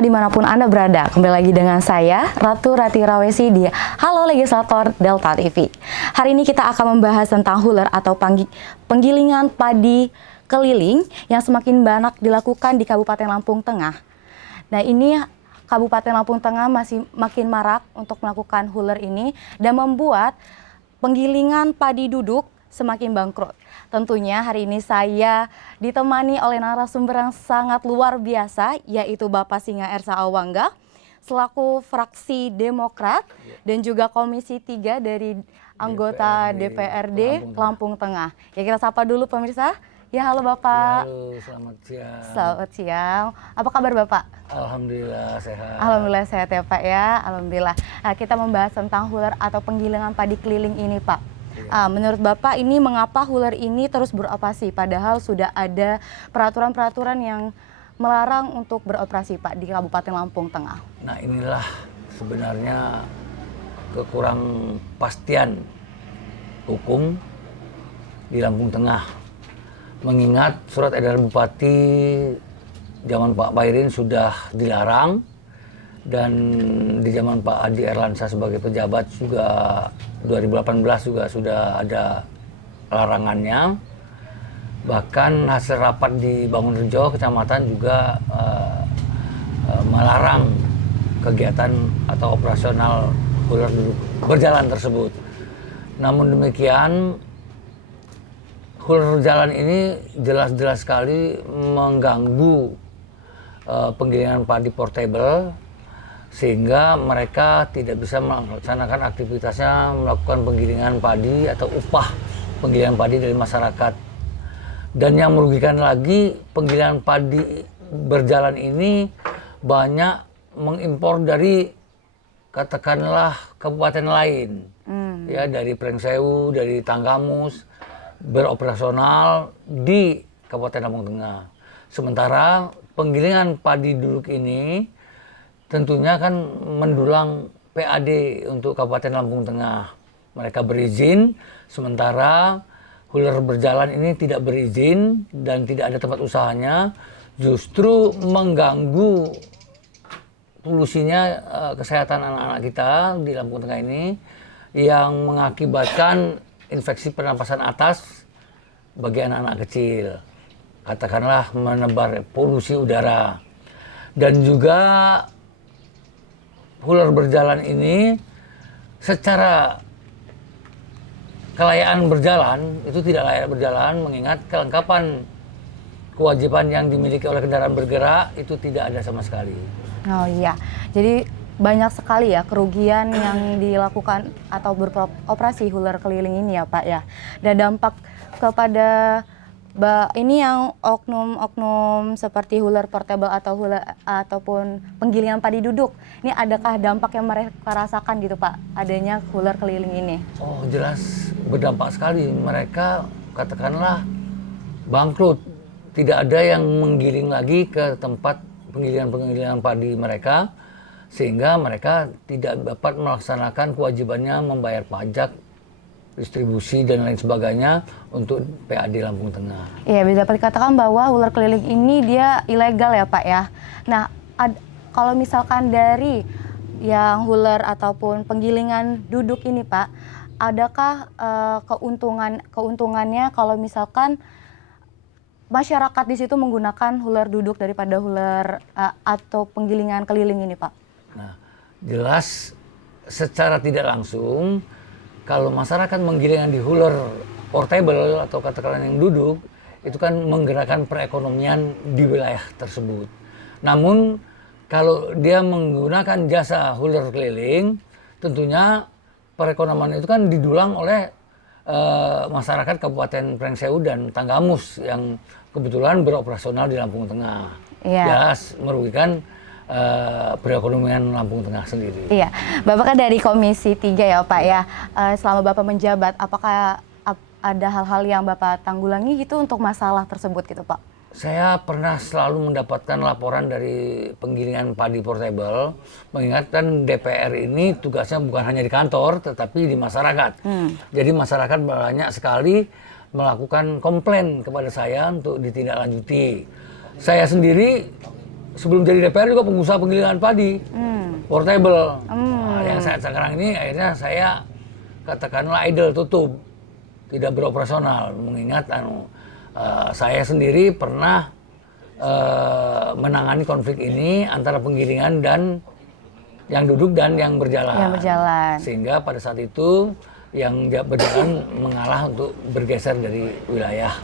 pemirsa dimanapun Anda berada, kembali lagi dengan saya, Ratu Rati Rawesi di Halo Legislator Delta TV. Hari ini kita akan membahas tentang huler atau penggilingan padi keliling yang semakin banyak dilakukan di Kabupaten Lampung Tengah. Nah, ini Kabupaten Lampung Tengah masih makin marak untuk melakukan huler ini dan membuat penggilingan padi duduk semakin bangkrut. Tentunya hari ini saya ditemani oleh narasumber yang sangat luar biasa, yaitu Bapak Singa Ersa Awangga, selaku fraksi Demokrat dan juga Komisi 3 dari anggota DPRD Lampung Tengah. Ya, kita sapa dulu pemirsa. Ya, halo Bapak. Ya, halo, selamat siang. Selamat siang. Apa kabar Bapak? Alhamdulillah sehat. Alhamdulillah sehat ya Pak ya. Alhamdulillah. Nah, kita membahas tentang huler atau penggilingan padi keliling ini Pak. Menurut Bapak ini mengapa huler ini terus beroperasi padahal sudah ada peraturan-peraturan yang melarang untuk beroperasi Pak di Kabupaten Lampung Tengah? Nah, inilah sebenarnya kekurang pastian hukum di Lampung Tengah. Mengingat surat edaran Bupati zaman Pak Bairin sudah dilarang, dan di zaman Pak Adi Erlansa sebagai pejabat juga 2018 juga sudah ada larangannya. Bahkan hasil rapat di Bangunrejo kecamatan juga melarang kegiatan atau operasional huler duduk berjalan tersebut. Namun demikian, huler jalan ini jelas-jelas sekali mengganggu penggilingan padi portable, sehingga mereka tidak bisa melaksanakan aktivitasnya melakukan penggilingan padi atau upah penggilingan padi dari masyarakat. Dan yang merugikan lagi, penggilingan padi berjalan ini banyak mengimpor dari katakanlah kabupaten lain, ya, dari Prengsewu, dari Tanggamus, beroperasional di Kabupaten Lampung Tengah. Sementara penggilingan padi duduk ini tentunya kan mendulang PAD untuk Kabupaten Lampung Tengah. Mereka berizin, sementara huler berjalan ini tidak berizin dan tidak ada tempat usahanya, justru mengganggu polusinya kesehatan anak-anak kita di Lampung Tengah ini, yang mengakibatkan infeksi pernapasan atas bagi anak-anak kecil. Katakanlah menebar polusi udara. Dan juga huler berjalan ini secara kelayaan berjalan itu tidak layak berjalan, mengingat kelengkapan kewajiban yang dimiliki oleh kendaraan bergerak itu tidak ada sama sekali. Oh iya, jadi banyak sekali ya kerugian yang dilakukan atau beroperasi huler keliling ini ya Pak ya. Dan dampak kepada ini yang oknum-oknum seperti huler portable atau huler ataupun penggilingan padi duduk. Ini adakah dampak yang mereka rasakan gitu Pak, adanya huler keliling ini? Oh, jelas berdampak sekali. Mereka katakanlah bangkrut. Tidak ada yang menggiling lagi ke tempat penggilingan padi mereka, sehingga mereka tidak dapat melaksanakan kewajibannya membayar pajak, distribusi dan lain sebagainya untuk PAD Lampung Tengah. Iya, bisa dapat dikatakan bahwa huler keliling ini dia ilegal ya Pak ya. Nah, kalau misalkan dari yang huler ataupun penggilingan duduk ini Pak, adakah keuntungannya kalau misalkan masyarakat di situ menggunakan huler duduk daripada huler atau penggilingan keliling ini Pak? Nah, jelas secara tidak langsung, kalau masyarakat menggilingan di huler portable atau katakanlah yang duduk, itu kan menggerakkan perekonomian di wilayah tersebut. Namun kalau dia menggunakan jasa huler keliling, tentunya perekonomian itu kan didulang oleh masyarakat Kabupaten Prengsewu dan Tanggamus yang kebetulan beroperasional di Lampung Tengah. Jelas merugikan perekonomian Lampung Tengah sendiri. Iya, Bapak kan dari Komisi 3 ya Pak ya. Selama Bapak menjabat, apakah ada hal-hal yang Bapak tanggulangi gitu untuk masalah tersebut gitu Pak? Saya pernah selalu mendapatkan laporan dari penggilingan padi portable, mengingatkan DPR ini tugasnya bukan hanya di kantor, tetapi di masyarakat. Jadi masyarakat banyak sekali melakukan komplain kepada saya untuk ditindaklanjuti. Saya sendiri sebelum jadi DPR juga pengusaha penggilingan padi portable. Nah, yang saat sekarang ini akhirnya saya katakanlah idle, tutup, tidak beroperasional, mengingat saya sendiri pernah menangani konflik ini antara penggilingan dan yang duduk dan yang berjalan. Yang berjalan. Sehingga pada saat itu yang berjalan mengalah untuk bergeser dari wilayah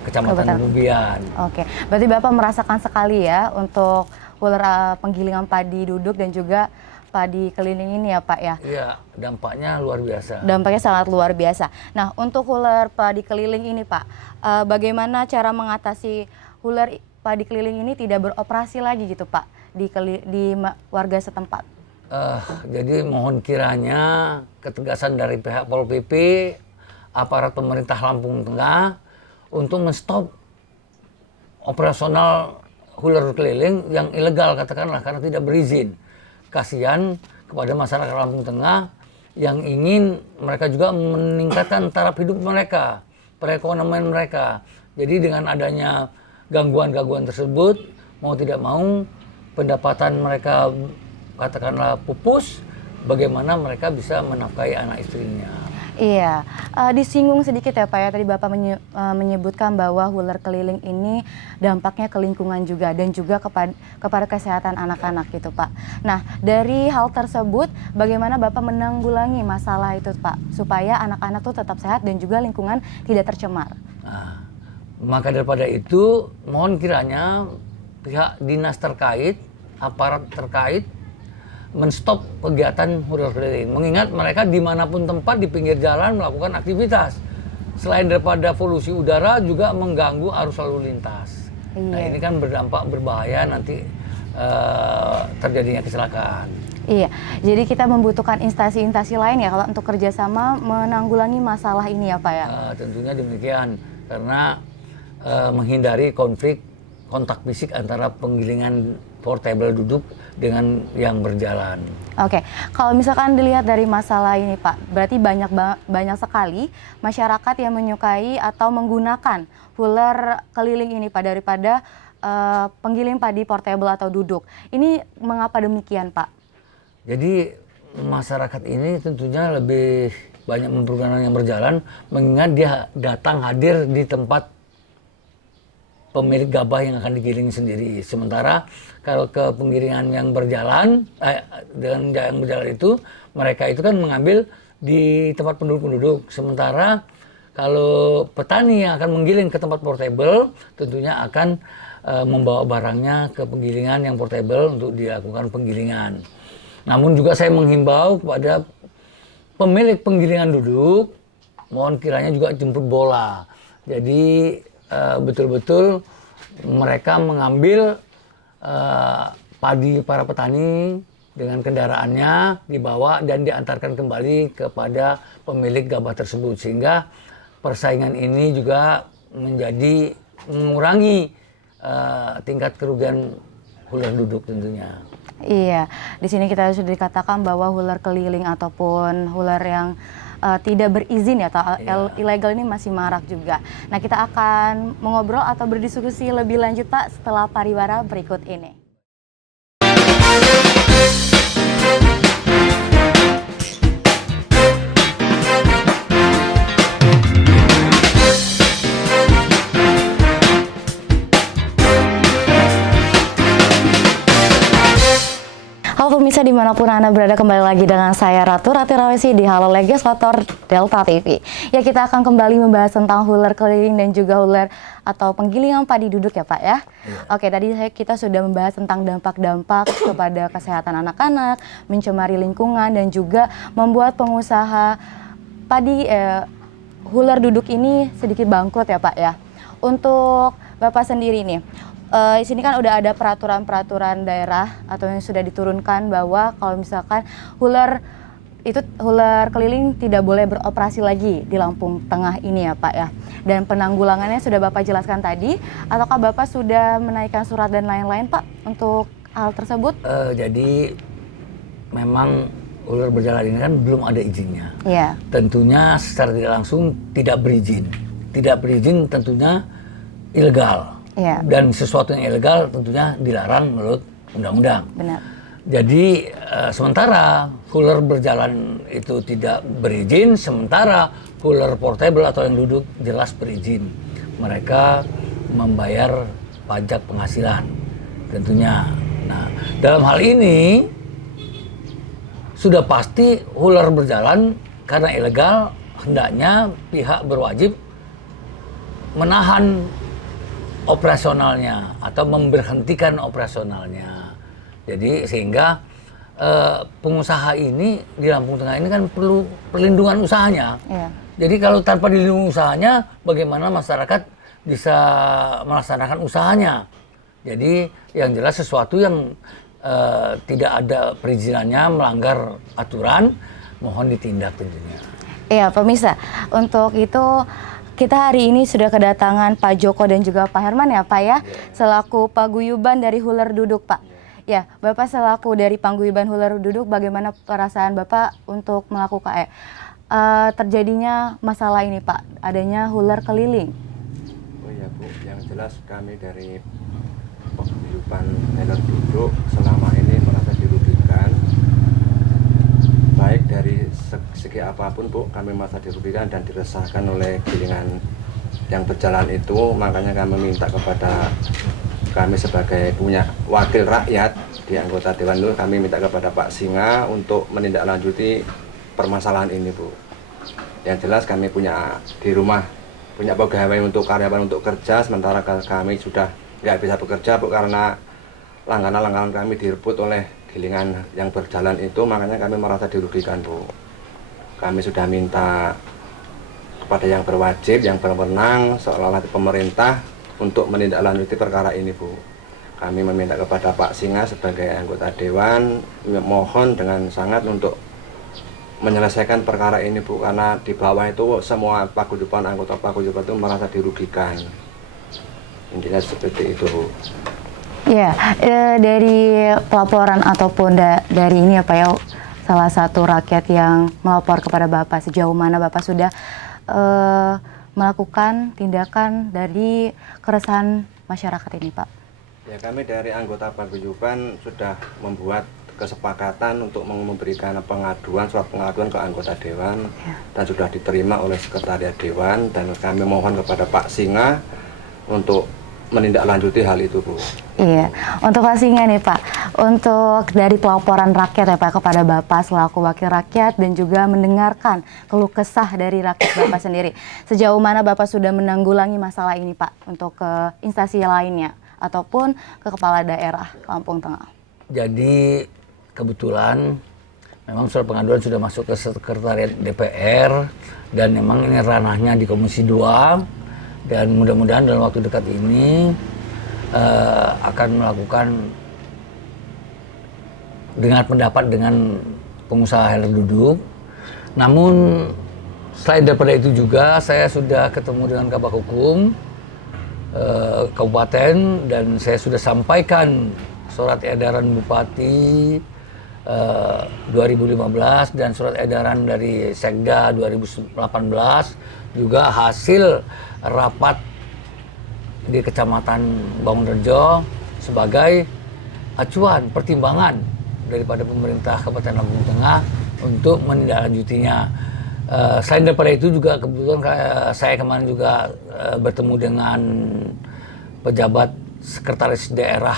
Kecamatan Bubian. Oke, berarti Bapak merasakan sekali ya untuk ular penggilingan padi duduk dan juga padi keliling ini ya Pak ya? Iya, dampaknya luar biasa. Dampaknya sangat luar biasa. Nah, untuk ular padi keliling ini Pak, bagaimana cara mengatasi ular padi keliling ini tidak beroperasi lagi gitu Pak di warga setempat? Jadi mohon kiranya ketegasan dari pihak Pol PP, aparat pemerintah Lampung Tengah untuk menstop operasional ular keliling yang ilegal katakanlah karena tidak berizin. Kasihan kepada masyarakat Lampung Tengah yang ingin mereka juga meningkatkan taraf hidup mereka, perekonomian mereka. Jadi dengan adanya gangguan-gangguan tersebut, mau tidak mau pendapatan mereka katakanlah pupus, bagaimana mereka bisa menafkahi anak istrinya. Iya, disinggung sedikit ya Pak ya, tadi Bapak menyebutkan bahwa ular keliling ini dampaknya ke lingkungan juga dan juga kepada kesehatan anak-anak gitu Pak. Nah, dari hal tersebut bagaimana Bapak menanggulangi masalah itu Pak, supaya anak-anak tuh tetap sehat dan juga lingkungan tidak tercemar? Nah, maka daripada itu mohon kiranya pihak dinas terkait, aparat terkait menstop kegiatan ular keliling. Mengingat mereka dimanapun tempat di pinggir jalan melakukan aktivitas. Selain daripada polusi udara juga mengganggu arus lalu lintas. Iya. Nah ini kan berdampak berbahaya nanti terjadinya kecelakaan. Iya, jadi kita membutuhkan instansi-instansi lain ya kalau untuk kerjasama menanggulangi masalah ini ya Pak ya? Tentunya demikian, karena menghindari kontak fisik antara penggilingan portable duduk dengan yang berjalan. Oke, kalau misalkan dilihat dari masalah ini Pak, berarti banyak sekali masyarakat yang menyukai atau menggunakan ular keliling ini Pak daripada penggiling padi portable atau duduk. Ini mengapa demikian Pak? Jadi masyarakat ini tentunya lebih banyak mempergunakan yang berjalan, mengingat dia datang hadir di tempat pemilik gabah yang akan digiling sendiri. Sementara kalau ke penggilingan yang berjalan, dengan yang berjalan itu, mereka itu kan mengambil di tempat penduduk-penduduk. Sementara kalau petani yang akan menggiling ke tempat portable, tentunya akan membawa barangnya ke penggilingan yang portable untuk dilakukan penggilingan. Namun juga saya menghimbau kepada pemilik penggilingan duduk, mohon kiranya juga jemput bola. Jadi betul-betul mereka mengambil padi para petani dengan kendaraannya, dibawa dan diantarkan kembali kepada pemilik gabah tersebut, sehingga persaingan ini juga mengurangi tingkat kerugian ular duduk tentunya. Iya, di sini kita sudah dikatakan bahwa ular keliling ataupun ular yang tidak berizin ya atau ilegal ini masih marak juga. Nah, kita akan mengobrol atau berdiskusi lebih lanjut Pak setelah pariwara berikut ini. Halo pemirsa dimanapun Anda berada, kembali lagi dengan saya Ratu Rawesi di Halo Legislator Delta TV. Ya, kita akan kembali membahas tentang ular keliling dan juga ular atau penggilingan padi duduk ya Pak ya. Oke, tadi kita sudah membahas tentang dampak-dampak kepada kesehatan anak-anak, mencemari lingkungan dan juga membuat pengusaha padi ular duduk ini sedikit bangkrut ya Pak ya. Untuk Bapak sendiri nih, di sini kan udah ada peraturan-peraturan daerah atau yang sudah diturunkan bahwa kalau misalkan ular keliling tidak boleh beroperasi lagi di Lampung Tengah ini ya Pak ya. Dan penanggulangannya sudah Bapak jelaskan tadi, ataukah Bapak sudah menaikkan surat dan lain-lain Pak untuk hal tersebut? Jadi memang ular berjalan ini kan belum ada izinnya. Iya. Tentunya secara tidak langsung tidak berizin. Tidak berizin tentunya ilegal. Iya. Dan sesuatu yang ilegal tentunya dilarang menurut undang-undang. Benar. Jadi sementara huler berjalan itu tidak berizin, sementara huler portable atau yang duduk jelas berizin. Mereka membayar pajak penghasilan tentunya. Nah, dalam hal ini sudah pasti huler berjalan karena ilegal, hendaknya pihak berwajib menahan operasionalnya atau memberhentikan operasionalnya. Jadi sehingga pengusaha ini di Lampung Tengah ini kan perlu perlindungan usahanya. Iya. Jadi kalau tanpa dilindungi usahanya, bagaimana masyarakat bisa melaksanakan usahanya? Jadi yang jelas sesuatu yang tidak ada perizinannya, melanggar aturan, mohon ditindak tentunya. Iya, pemirsa. Untuk itu kita hari ini sudah kedatangan Pak Joko dan juga Pak Herman ya Pak ya, selaku paguyuban dari Huler Duduk Pak. Ya, Bapak selaku dari paguyuban Huler Duduk, bagaimana perasaan Bapak untuk melakukan terjadinya masalah ini Pak, adanya huler keliling? Oh iya Bu, yang jelas kami dari paguyuban Huler Duduk selama ini merasa dirugikan, baik dari segi apapun Bu, kami merasa dirugikan dan diresahkan oleh gilingan yang berjalan itu. Makanya kami minta kepada kami sebagai punya wakil rakyat di anggota Dewan itu, kami minta kepada Pak Singa untuk menindaklanjuti permasalahan ini Bu. Yang jelas kami punya di rumah, punya pegawai untuk karyawan untuk kerja, sementara kami sudah nggak bisa bekerja Bu, karena langganan-langganan kami direbut oleh gilingan yang berjalan itu. Makanya kami merasa dirugikan Bu. Kami sudah minta kepada yang berwajib, yang berwenang, seolah-olah pemerintah untuk menindaklanjuti perkara ini Bu. Kami meminta kepada Pak Singa sebagai anggota Dewan, mohon dengan sangat untuk menyelesaikan perkara ini Bu, karena di bawah itu semua paguyuban, anggota paguyuban itu merasa dirugikan. Intinya seperti itu Bu. Ya, dari pelaporan ataupun dari ini apa ya, salah satu rakyat yang melapor kepada Bapak, sejauh mana Bapak sudah melakukan tindakan dari keresahan masyarakat ini Pak? Ya, kami dari anggota paguyuban sudah membuat kesepakatan untuk memberikan pengaduan, surat pengaduan ke anggota Dewan, dan sudah diterima oleh Sekretariat Dewan, dan kami mohon kepada Pak Singa untuk menindaklanjuti hal itu Bu. Iya, untuk Pak Singa nih Pak, untuk dari pelaporan rakyat ya Pak kepada Bapak selaku wakil rakyat dan juga mendengarkan keluh kesah dari rakyat Bapak sendiri, sejauh mana Bapak sudah menanggulangi masalah ini Pak untuk ke instansi lainnya ataupun ke kepala daerah Lampung Tengah? Jadi kebetulan memang surat pengaduan sudah masuk ke Sekretariat DPR dan memang ini ranahnya di Komisi 2. Dan mudah-mudahan dalam waktu dekat ini akan melakukan dengar pendapat dengan pengusaha Huler Duduk. Namun selain daripada itu juga saya sudah ketemu dengan Kabak Hukum Kabupaten dan saya sudah sampaikan surat edaran Bupati 2015 dan surat edaran dari Sekda 2018, juga hasil rapat di Kecamatan Bangunrejo sebagai acuan pertimbangan daripada pemerintah Kabupaten Lampung Tengah untuk menindaklanjutinya. Selain daripada itu juga kebetulan saya kemarin juga bertemu dengan pejabat sekretaris daerah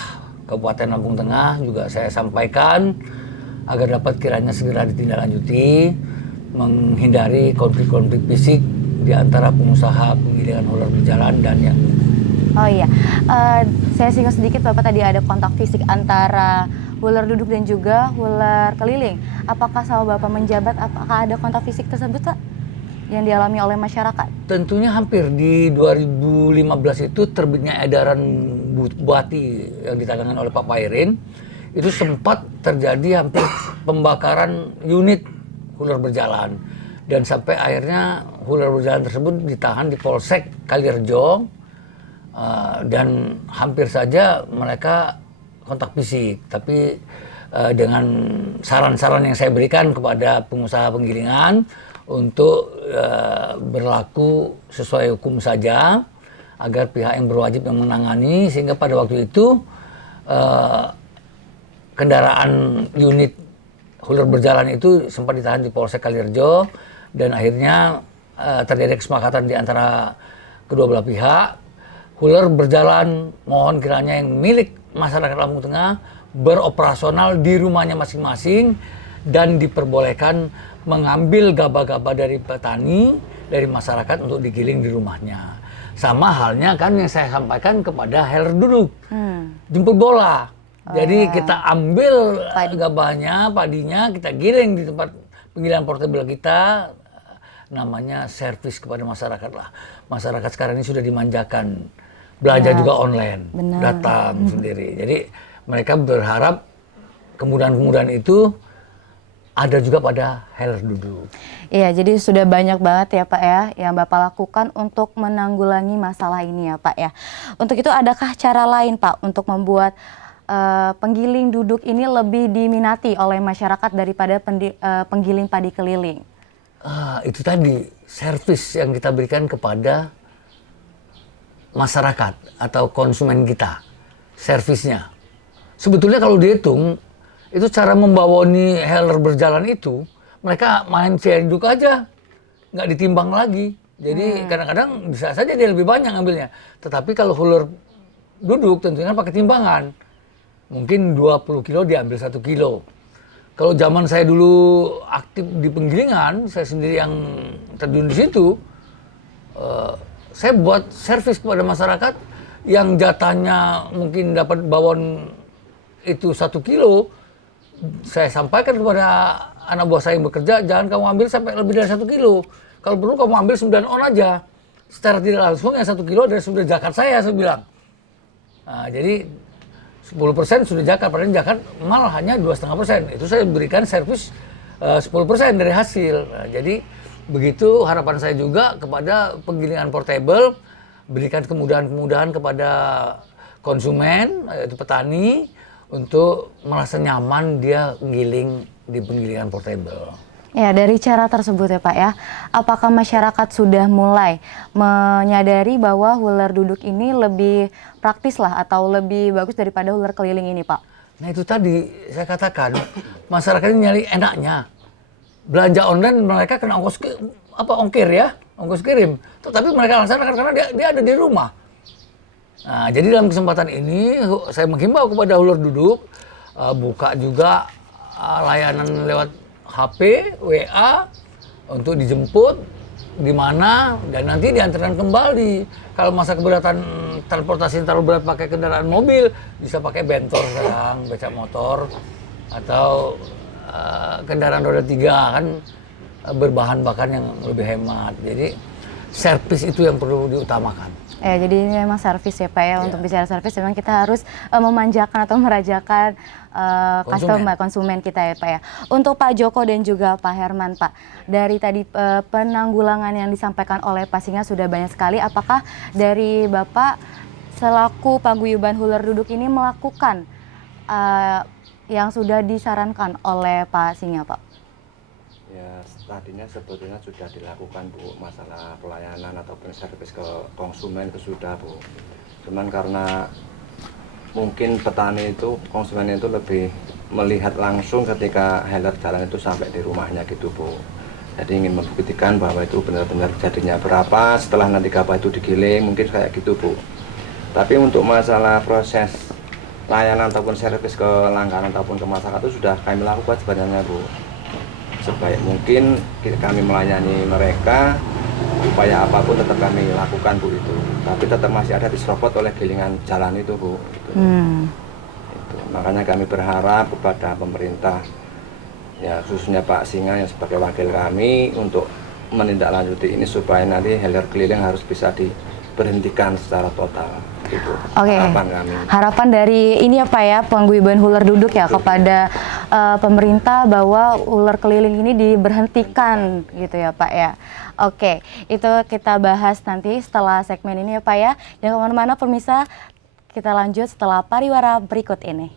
Kabupaten Lampung Tengah, juga saya sampaikan agar dapat kiranya segera ditindaklanjuti, menghindari konflik-konflik fisik di antara pengusaha penggilingan huler berjalan dan yang. Oh iya, saya singgung sedikit Bapak, tadi ada kontak fisik antara huler duduk dan juga huler keliling. Apakah sama Bapak menjabat, apakah ada kontak fisik tersebut Pak yang dialami oleh masyarakat? Tentunya hampir di 2015 itu terbitnya edaran Bupati yang ditangani oleh Pak Pairin, itu sempat terjadi hampir pembakaran unit huler berjalan. Dan sampai akhirnya huler berjalan tersebut ditahan di Polsek Kalirejo, dan hampir saja mereka kontak fisik. Tapi dengan saran-saran yang saya berikan kepada pengusaha penggilingan untuk berlaku sesuai hukum saja, agar pihak yang berwajib yang menangani, sehingga pada waktu itu kendaraan unit huler berjalan itu sempat ditahan di Polsek Kalirejo, dan akhirnya terjadi kesepakatan di antara kedua belah pihak. Huler berjalan mohon kiranya yang milik masyarakat Lampung Tengah beroperasional di rumahnya masing-masing dan diperbolehkan mengambil gabah-gabah dari petani, dari masyarakat untuk digiling di rumahnya. Sama halnya kan yang saya sampaikan kepada heller duduk, jemput bola. Jadi kita ambil gabahnya, padinya, kita giling di tempat penggilingan portable kita, namanya servis kepada masyarakat lah. Masyarakat sekarang ini sudah dimanjakan, belanja juga online, datang sendiri. Jadi mereka berharap kemudahan-kemudahan itu ada juga pada heller duduk. Iya, jadi sudah banyak banget ya Pak ya yang Bapak lakukan untuk menanggulangi masalah ini ya Pak ya. Untuk itu adakah cara lain Pak untuk membuat penggiling duduk ini lebih diminati oleh masyarakat daripada penggiling padi keliling? Itu tadi servis yang kita berikan kepada masyarakat atau konsumen kita, servisnya. Sebetulnya kalau dihitung, itu cara membawani heller berjalan itu, mereka main ceduk aja, nggak ditimbang lagi. Jadi kadang-kadang bisa saja dia lebih banyak ngambilnya. Tetapi kalau huler duduk tentunya pakai timbangan. Mungkin 20 kilo diambil 1 kilo. Kalau zaman saya dulu aktif di penggilingan, saya sendiri yang terjun di situ, saya buat servis kepada masyarakat yang jatahnya mungkin dapat bawon itu 1 kilo, saya sampaikan kepada anak buah saya yang bekerja, jangan kamu ambil sampai lebih dari 1 kilo. Kalau perlu kamu ambil 9 on aja. Secara tidak langsung yang 1 kilo dari sudah zakat saya bilang. Nah, jadi 10% sudah zakat, padahal zakat malah hanya 2,5%. Itu saya berikan servis 10% dari hasil. Nah, jadi begitu harapan saya juga kepada penggilingan portable, berikan kemudahan-kemudahan kepada konsumen, yaitu petani, untuk merasa nyaman dia menggiling di penggilingan portable. Ya, dari cara tersebut ya Pak ya, apakah masyarakat sudah mulai menyadari bahwa huler duduk ini lebih praktis lah atau lebih bagus daripada huler keliling ini Pak? Nah itu tadi saya katakan, masyarakat ini nyari enaknya. Belanja online mereka kena ongkir ya, ongkos kirim. Tetapi mereka laksanakan karena dia ada di rumah. Nah jadi dalam kesempatan ini saya menghimbau kepada huler duduk, buka juga layanan lewat HP, WA, untuk dijemput di mana dan nanti diantarkan kembali. Kalau masa keberatan transportasi terlalu berat pakai kendaraan mobil, bisa pakai bentor sekarang, becak motor, atau kendaraan roda 3 kan berbahan bakar yang lebih hemat. Jadi servis itu yang perlu diutamakan. Ya, jadi ini memang servis ya Pak ya. Untuk bicara servis memang kita harus memanjakan atau merajakan konsumen kita ya Pak ya. Untuk Pak Joko dan juga Pak Herman Pak, dari tadi penanggulangan yang disampaikan oleh Pak Singa sudah banyak sekali. Apakah dari Bapak selaku paguyuban huler duduk ini melakukan yang sudah disarankan oleh Pak Singa Pak? Ya, tadinya sebetulnya sudah dilakukan Bu, masalah pelayanan ataupun servis ke konsumen itu sudah Bu. Cuman karena mungkin petani itu, konsumen itu lebih melihat langsung ketika heller jalan itu sampai di rumahnya gitu Bu. Jadi ingin membuktikan bahwa itu benar-benar jadinya berapa setelah nanti gabah itu digiling, mungkin kayak gitu Bu. Tapi untuk masalah proses layanan ataupun servis ke langganan ataupun ke masyarakat itu sudah kami lakukan sebenarnya Bu. Sebaik mungkin kami melayani mereka, upaya apapun tetap kami lakukan Bu itu. Tapi tetap masih ada diserobot oleh gilingan jalan itu Bu. Itu. Makanya kami berharap kepada pemerintah, ya khususnya Pak Singa yang sebagai wakil kami untuk menindaklanjuti ini supaya nanti heller keliling harus bisa diberhentikan secara total. Itu harapan kami. Harapan dari ini ya Pak ya, paguyuban huler duduk ya kepada pemerintah bahwa huler keliling ini diberhentikan gitu ya Pak ya. Oke, itu kita bahas nanti setelah segmen ini ya Pak ya. Jangan kemana-mana pemirsa, kita lanjut setelah pariwara berikut ini.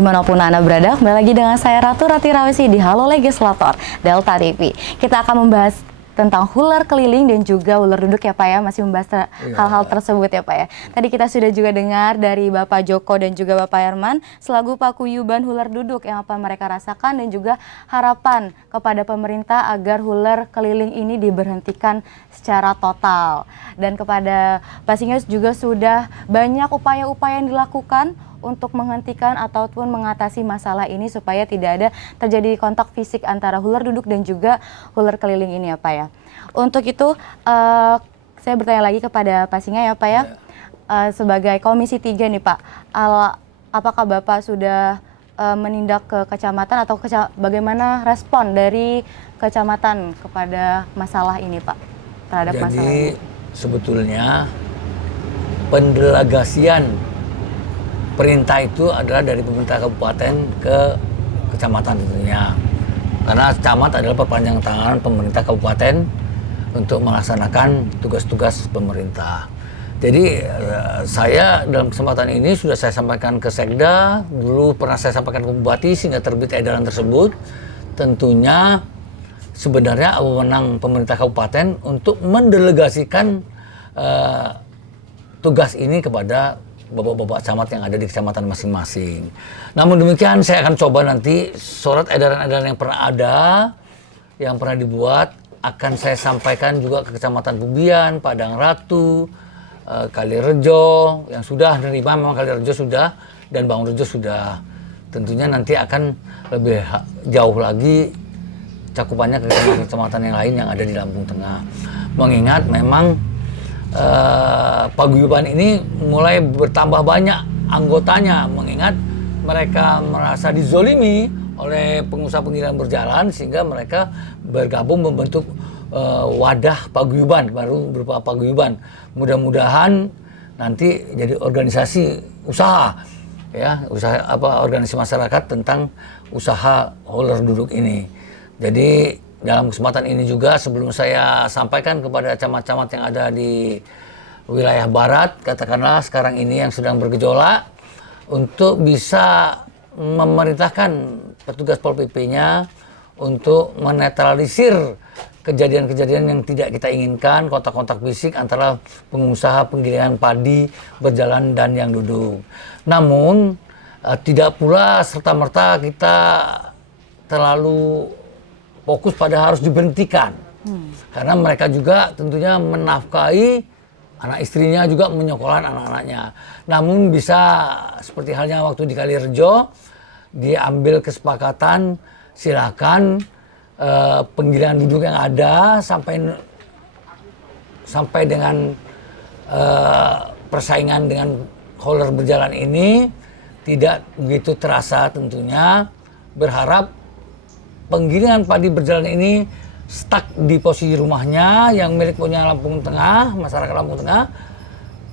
Dimanapun Anda berada, kembali lagi dengan saya Ratu Rati Rawesi di Halo Legislator Delta TV. Kita akan membahas tentang huler keliling dan juga huler duduk ya Pak ya, masih membahas hal-hal tersebut ya Pak ya. Tadi kita sudah juga dengar dari Bapak Joko dan juga Bapak Herman selaku paguyuban huler duduk yang apa mereka rasakan dan juga harapan kepada pemerintah agar huler keliling ini diberhentikan secara total. Dan kepada Pak Singyos juga sudah banyak upaya-upaya yang dilakukan untuk menghentikan ataupun mengatasi masalah ini supaya tidak ada terjadi kontak fisik antara huler duduk dan juga huler keliling ini ya Pak ya. Untuk itu saya bertanya lagi kepada Pak Singa ya Pak ya, sebagai Komisi 3 nih Pak, apakah Bapak sudah menindak ke kecamatan atau bagaimana respon dari kecamatan kepada masalah ini Pak, terhadap masalah ini? Jadi sebetulnya pendelegasian perintah itu adalah dari pemerintah kabupaten ke kecamatan tentunya. Karena camat adalah perpanjangan tangan pemerintah kabupaten untuk melaksanakan tugas-tugas pemerintah. Jadi saya dalam kesempatan ini sudah saya sampaikan ke Sekda, dulu pernah saya sampaikan ke Bupati sehingga terbit edaran tersebut. Tentunya sebenarnya wewenang pemerintah kabupaten untuk mendelegasikan tugas ini kepada bapak-bapak camat yang ada di kecamatan masing-masing. Namun demikian saya akan coba nanti surat edaran-edaran yang pernah ada, yang pernah dibuat, akan saya sampaikan juga ke kecamatan Bubian, Padang Ratu, Kalirejo, yang sudah menerima, memang Kalirejo sudah, dan Bangun Rejo sudah. Tentunya nanti akan lebih jauh lagi cakupannya ke kecamatan yang lain yang ada di Lampung Tengah. Mengingat memang paguyuban ini mulai bertambah banyak anggotanya, mengingat mereka merasa dizolimi oleh pengusaha penggilingan berjalan sehingga mereka bergabung membentuk wadah paguyuban baru berupa paguyuban. Mudah-mudahan nanti jadi organisasi usaha ya, usaha organisasi masyarakat tentang usaha huler duduk ini. Jadi dalam kesempatan ini juga sebelum saya sampaikan kepada camat-camat yang ada di wilayah barat, katakanlah sekarang ini yang sedang bergejolak, untuk bisa memerintahkan petugas Pol PP-nya untuk menetralisir kejadian-kejadian yang tidak kita inginkan, kontak-kontak fisik antara pengusaha penggilingan padi berjalan dan yang duduk. Namun tidak pula serta-merta kita terlalu fokus pada harus diberhentikan. Karena mereka juga tentunya menafkahi anak istrinya, juga menyekolahkan anak-anaknya. Namun bisa seperti halnya waktu di Kalirejo, diambil kesepakatan silakan penggilingan duduk yang ada sampai dengan persaingan dengan huler berjalan ini tidak begitu terasa tentunya. Berharap penggilingan padi berjalan ini stuck di posisi rumahnya yang milik punya Lampung Tengah, masyarakat Lampung Tengah,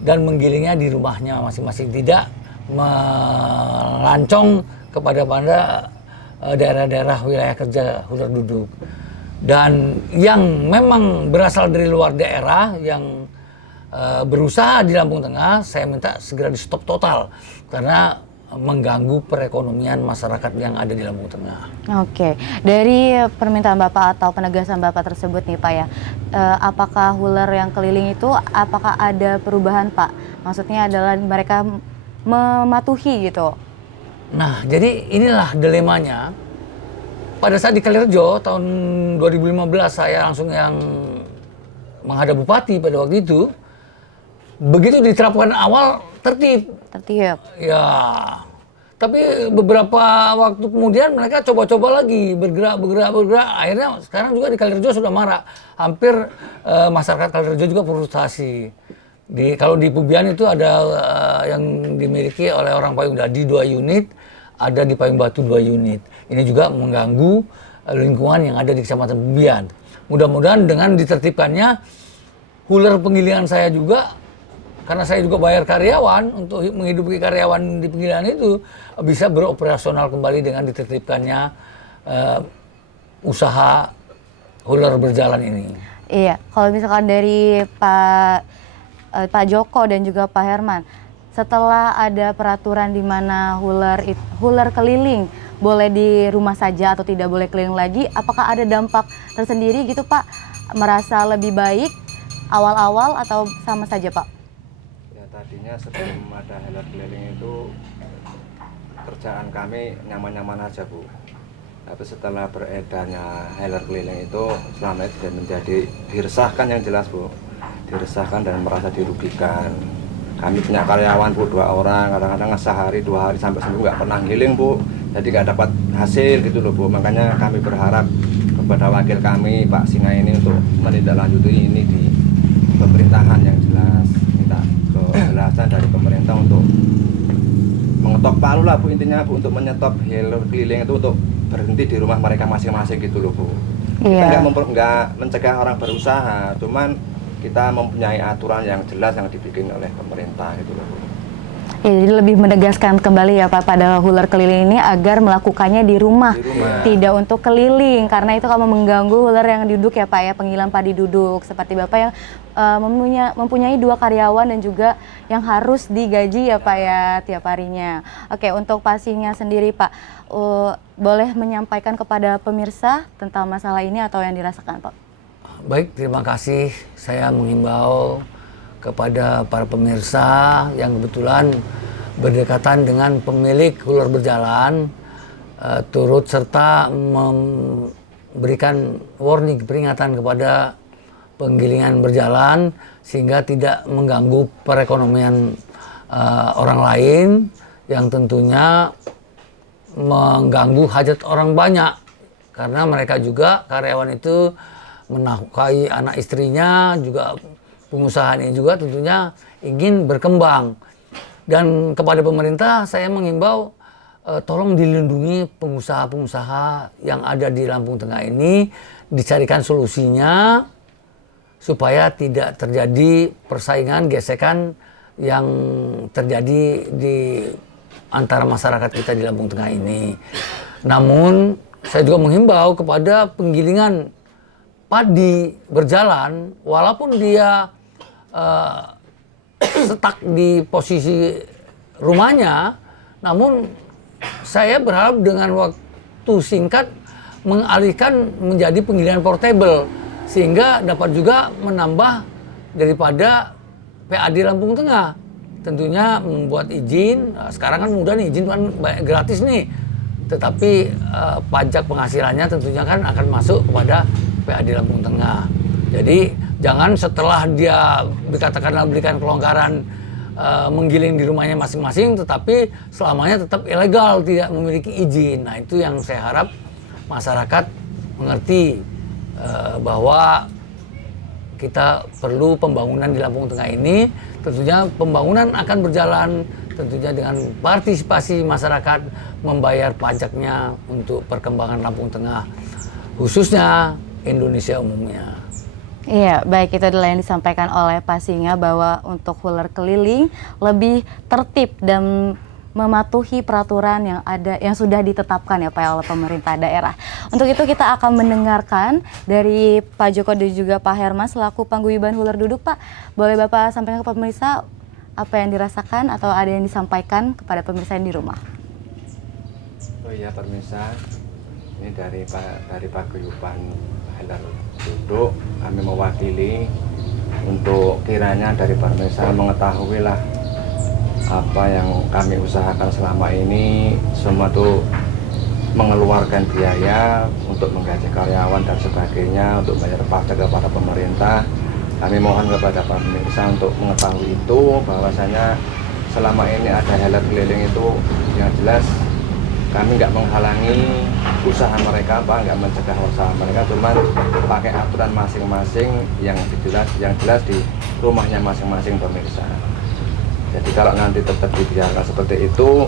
dan menggilingnya di rumahnya masing-masing, tidak melancong kepada daerah-daerah wilayah kerja huler duduk. Dan yang memang berasal dari luar daerah yang berusaha di Lampung Tengah, saya minta segera di stop total karena mengganggu perekonomian masyarakat yang ada di Lampung Tengah. Oke, dari permintaan Bapak atau penegasan Bapak tersebut nih Pak ya, apakah huler yang keliling itu apakah ada perubahan Pak? Maksudnya adalah mereka mematuhi gitu. Nah, jadi inilah dilemanya. Pada saat di Kalirejo tahun 2015 saya langsung yang menghadap Bupati pada waktu itu. Begitu diterapkan awal tertib. Ya, tapi beberapa waktu kemudian mereka coba-coba lagi bergerak. Akhirnya sekarang juga di Kalirejo sudah marah. Hampir masyarakat Kalirejo juga frustasi. Kalau di Pubian itu ada yang dimiliki oleh orang Payung Dadi 2 unit, ada di Payung Batu 2 unit. Ini juga mengganggu lingkungan yang ada di Kecamatan Pubian. Mudah-mudahan dengan ditertibkannya huler penggilingan saya juga, karena saya juga bayar karyawan untuk menghidupi karyawan di penggilingan itu, bisa beroperasional kembali dengan ditertibkannya usaha huler berjalan ini. Iya, kalau misalkan dari Pak Joko dan juga Pak Herman, setelah ada peraturan di mana huler keliling boleh di rumah saja atau tidak boleh keliling lagi, apakah ada dampak tersendiri gitu Pak? Merasa lebih baik awal-awal atau sama saja Pak? Ya tadinya sebelum ada heller keliling itu kerjaan kami nyaman-nyaman aja Bu. Tapi setelah beredarnya heller keliling itu selama ini sudah menjadi diresahkan yang jelas Bu. Diresahkan dan merasa dirugikan. Kami punya karyawan Bu 2 orang, kadang-kadang sehari 2 hari sampai seminggu nggak pernah ngiling Bu. Jadi nggak dapat hasil gitu loh Bu. Makanya kami berharap kepada wakil kami Pak Singa ini untuk menindaklanjuti ini di pemerintahan yang jelas, minta kejelasan dari pemerintah untuk mengetok palu lah Bu, intinya Bu, untuk menyetop heller keliling itu untuk berhenti di rumah mereka masing-masing gitu loh Bu. Kita nggak mencegah orang berusaha, cuman kita mempunyai aturan yang jelas yang dibikin oleh pemerintah gitu loh Bu. Ya, jadi lebih menegaskan kembali ya Pak pada huler keliling ini agar melakukannya di rumah, tidak untuk keliling, karena itu kalau mengganggu huler yang duduk ya Pak ya, penggilingan padi duduk seperti Bapak yang mempunyai 2 karyawan dan juga yang harus digaji ya Pak ya tiap harinya. Oke, untuk Pak Singa sendiri Pak, boleh menyampaikan kepada pemirsa tentang masalah ini atau yang dirasakan Pak? Baik, terima kasih. Saya mengimbau kepada para pemirsa yang kebetulan berdekatan dengan pemilik huler berjalan, turut serta memberikan warning, peringatan kepada penggilingan berjalan sehingga tidak mengganggu perekonomian orang lain yang tentunya mengganggu hajat orang banyak, karena mereka juga karyawan itu menafkahi anak istrinya, juga pengusaha ini juga tentunya ingin berkembang. Dan kepada pemerintah saya mengimbau tolong dilindungi pengusaha-pengusaha yang ada di Lampung Tengah ini, dicarikan solusinya supaya tidak terjadi persaingan, gesekan yang terjadi di antara masyarakat kita di Lampung Tengah ini. Namun saya juga menghimbau kepada penggilingan padi berjalan, walaupun dia stuck di posisi rumahnya, namun saya berharap dengan waktu singkat mengalihkan menjadi penggilingan portable sehingga dapat juga menambah daripada PAD Lampung Tengah. Tentunya membuat izin, sekarang kan mudah nih, izin kan gratis nih, tetapi pajak penghasilannya tentunya kan akan masuk kepada PAD Lampung Tengah. Jadi jangan setelah dia dikatakanlah berikan kelonggaran menggiling di rumahnya masing-masing, tetapi selamanya tetap ilegal, tidak memiliki izin. Nah, itu yang saya harap masyarakat mengerti bahwa kita perlu pembangunan di Lampung Tengah ini. Tentunya pembangunan akan berjalan tentunya dengan partisipasi masyarakat membayar pajaknya untuk perkembangan Lampung Tengah, khususnya Indonesia umumnya. Iya, baik, itu adalah yang disampaikan oleh Pak Singa bahwa untuk huler keliling lebih tertib dan mematuhi peraturan yang ada, yang sudah ditetapkan ya Pak oleh pemerintah daerah. Untuk itu kita akan mendengarkan dari Pak Joko dan juga Pak Herman selaku paguyuban huler duduk Pak. Boleh Bapak sampaikan ke pemirsa apa yang dirasakan atau ada yang disampaikan kepada pemirsa yang di rumah? Oh iya pemirsa, ini dari paguyuban heller duduk, kami mewakili untuk kiranya dari pemirsa mengetahui lah apa yang kami usahakan selama ini, semua tuh mengeluarkan biaya untuk menggaji karyawan dan sebagainya, untuk bayar pajak kepada pemerintah. Kami mohon kepada pemirsa untuk mengetahui itu, bahwasanya selama ini ada heller keliling itu yang jelas kami nggak menghalangi usaha mereka, Pak, nggak mencegah usaha mereka, cuman pakai aturan masing-masing yang jelas di rumahnya masing-masing pemirsa. Jadi kalau nanti tetap dibiarkan seperti itu,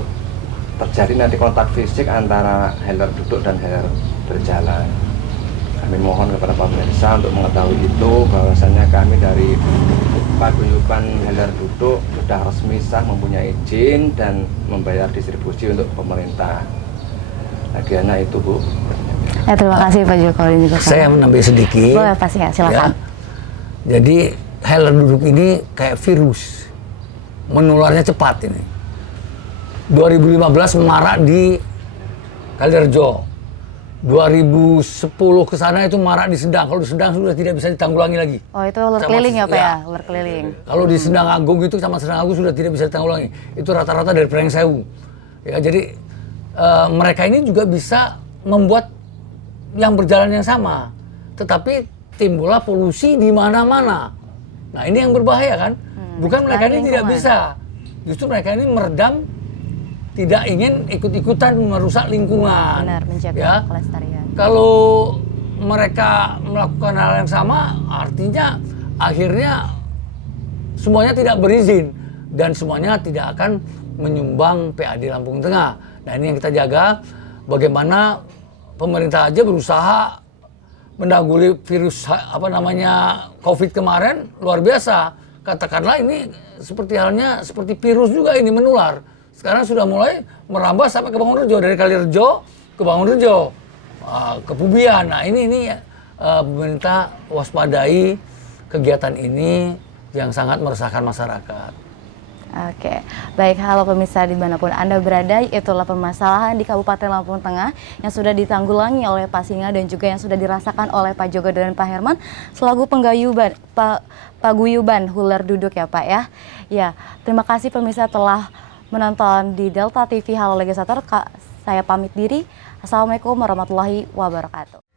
terjadi nanti kontak fisik antara heller duduk dan heller berjalan. Kami mohon kepada pemirsa untuk mengetahui itu, bahwasanya kami dari paguyuban heller duduk sudah resmi sah mempunyai izin dan membayar distribusi untuk pemerintah. Lagiannya itu Bu. Ya, terima kasih Pak Joko dan juga Saya menambah sedikit. Boleh Pak Singa, silakan. Ya. Jadi heller duduk ini kayak virus. menularnya cepat ini. 2015 marak di Kalirejo. 2010 ke sana itu marak di Sendang. Kalau di Sendang sudah tidak bisa ditanggulangi lagi. Oh, itu ular keliling ya Pak ya? Ular keliling. Kalau di Sendang Agung itu sama Sendang Agung sudah tidak bisa ditanggulangi. Itu rata-rata dari Prengsewu. Ya, jadi mereka ini juga bisa membuat yang berjalan yang sama. Tetapi timbullah polusi di mana-mana. Nah, ini yang berbahaya kan? Bukan mereka ini tidak bisa. Justru mereka ini meredam, tidak ingin ikut-ikutan merusak lingkungan. Benar, menjaga ya. kelestarian. Kalau mereka melakukan hal yang sama, artinya akhirnya semuanya tidak berizin dan semuanya tidak akan menyumbang PAD Lampung Tengah. Nah, ini yang kita jaga, bagaimana pemerintah aja berusaha menanggulangi virus COVID kemarin luar biasa. Katakanlah ini seperti halnya seperti virus juga ini menular. Sekarang sudah mulai merambah sampai ke Bangunrejo, dari Kalirejo ke Bangunrejo, ke Pubian. Nah, ini pemerintah waspadai kegiatan ini yang sangat meresahkan masyarakat. Oke, baik, halo pemirsa dimanapun Anda berada, itulah permasalahan di Kabupaten Lampung Tengah yang sudah ditanggulangi oleh Pak Singa dan juga yang sudah dirasakan oleh Pak Jogo dan Pak Herman selaku paguyuban ular duduk ya Pak ya. Ya, terima kasih pemirsa telah menonton di Delta TV Halo Legislator. Saya pamit diri. Assalamualaikum warahmatullahi wabarakatuh.